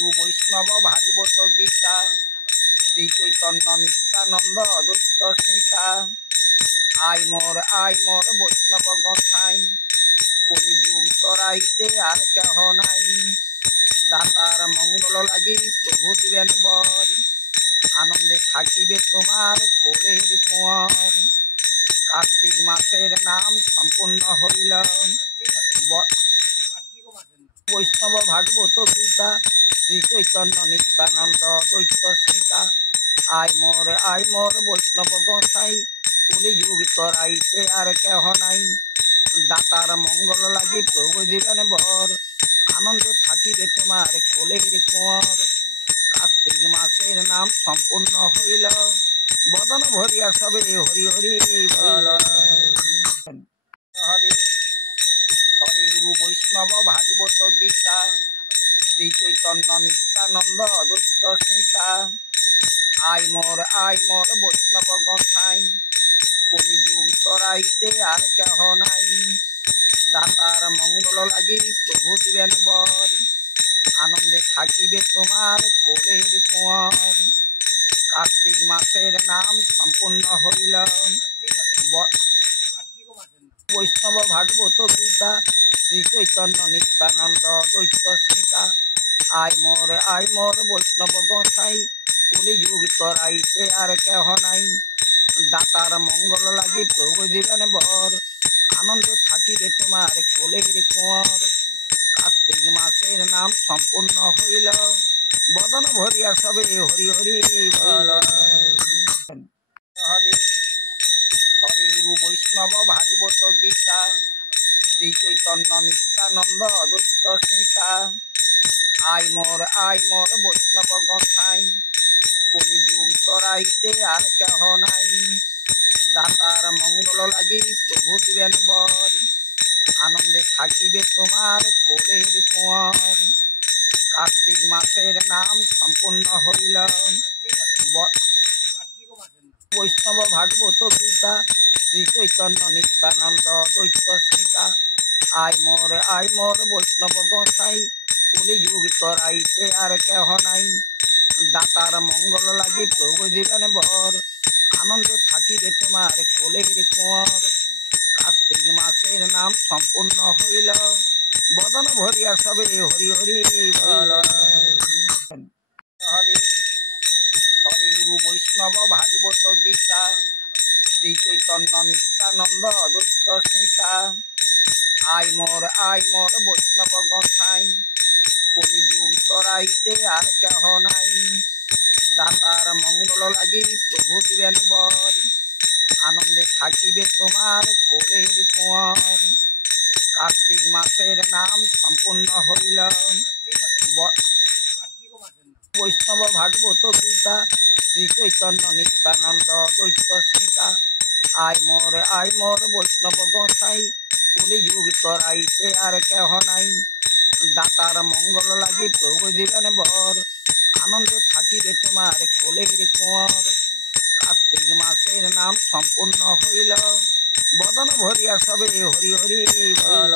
গুরু বৈষ্ণব ভাগবত গীতা শ্রী চৈতন্য নিত্যানন্দ অদ্বৈত সীতা। আই মোর বৈষ্ণব গোসাই, কলিযুগ তরাইতে আর কেহ নাই। দাতার মঙ্গল লাগি প্রভু দিবেন বর, আনন্দে থাকিবে তোমার কোলের কুঁয়র। কার্তিক মাসের নাম সম্পূর্ণ হইল, বৈষ্ণব ভাগবত গীতা শ্রী চৈতন্য নিত্যানন্দ দ্বৈত সীতা। আই মোর বৈষ্ণব গোসাই, কলিযুগ তরাইতে আর কেহ নাই। দাতার মঙ্গল লাগি প্রভু দিবেন বর, আনন্দে থাকিবে তোমার কোলের কুঁয়র। কার্তিক মাসের নাম সম্পূর্ণ হইল, বদন ভরিয়া সবে হরি হরি বল। হরি হরি গুরু বৈষ্ণব ভাগবত গীতা শ্রী চৈতন্য নিত্যানন্দ অদ্বৈত সীতা। আই মোর বৈষ্ণব গোসাই, কলিযুগ তরাইতে আর কেহ নাই। দাতার মঙ্গল লাগি প্রভু দিবেন বর, আনন্দে থাকিবে তোমার কোলের কুঁয়র। কার্তিক মাসের নাম সম্পূর্ণ হইল, বৈষ্ণব ভাগবত গীতা শ্রী চৈতন্য নিত্যানন্দ দ্বৈত সীতা। আই মোর বৈষ্ণব গোসাই, কলিযুগ তরাইতে আর কেহ নাই। দাতার মঙ্গল লাগি প্রভু দিবেন বর, আনন্দে থাকিবে তোমার কোলের কুঁয়র। কার্তিক মাসের নাম সম্পূর্ণ হইল, বদন ভরিয়া সবে হরি হরি বল। হরি হরি গুরু বৈষ্ণব ভাগবত গীতা শ্রী চৈতন্য নিত্যানন্দ অদ্বৈত সীতা। আই মোর বৈষ্ণব গোসাই, কলিযুগ তরাইতে আর কেহ নাই। দাতার মঙ্গল লাগি প্রভু দিবেন বর, আনন্দে থাকিবে তোমার কোলের কুঁয়র। কার্তিক মাসের নাম সম্পূর্ণ হইল, বৈষ্ণব ভাগবত গীতা শ্রী চৈতন্য নিত্যানন্দ দ্বৈত সীতা। আই মোর বৈষ্ণব গোসাই, কলিযুগ তরাইতে আর কেহ নাই। দাতার মঙ্গল লাগি প্রভু দিবেন বর, আনন্দে থাকিবে তোমার কোলের কুঁয়র। কার্তিক মাসের নাম সম্পূর্ণ হইল, বদন ভরিয়া সবে হরি হরি বল। হরি হরি গুরু বৈষ্ণব ভাগবত গীতা শ্রী চৈতন্য নিত্যানন্দ অদ্বৈত সীতা। আই মোর বৈষ্ণব গোসাই, কলিযুগ তরাইতে আর কেহ নাই। দাতার মঙ্গল লাগি প্রভু দিবেন বর, আনন্দে থাকিবে তোমার কোলের কুঁয়র। কার্তিক মাসের নাম সম্পূর্ণ হইল, বৈষ্ণব ভাগবত গীতা শ্রী চৈতন্য নিত্যানন্দ দ্বৈত সীতা। আই মোর বৈষ্ণব গোসাই, কলিযুগ তরাইতে আর কেহ নাই। দাতার মঙ্গল লাগি প্রভু দিবেন বর, আনন্দে থাকিবে তোমার কোলের কুঁয়র। কার্তিক মাসের নাম সম্পূর্ণ হইল, বদন ভরিয়া সবে হরি হরি বল।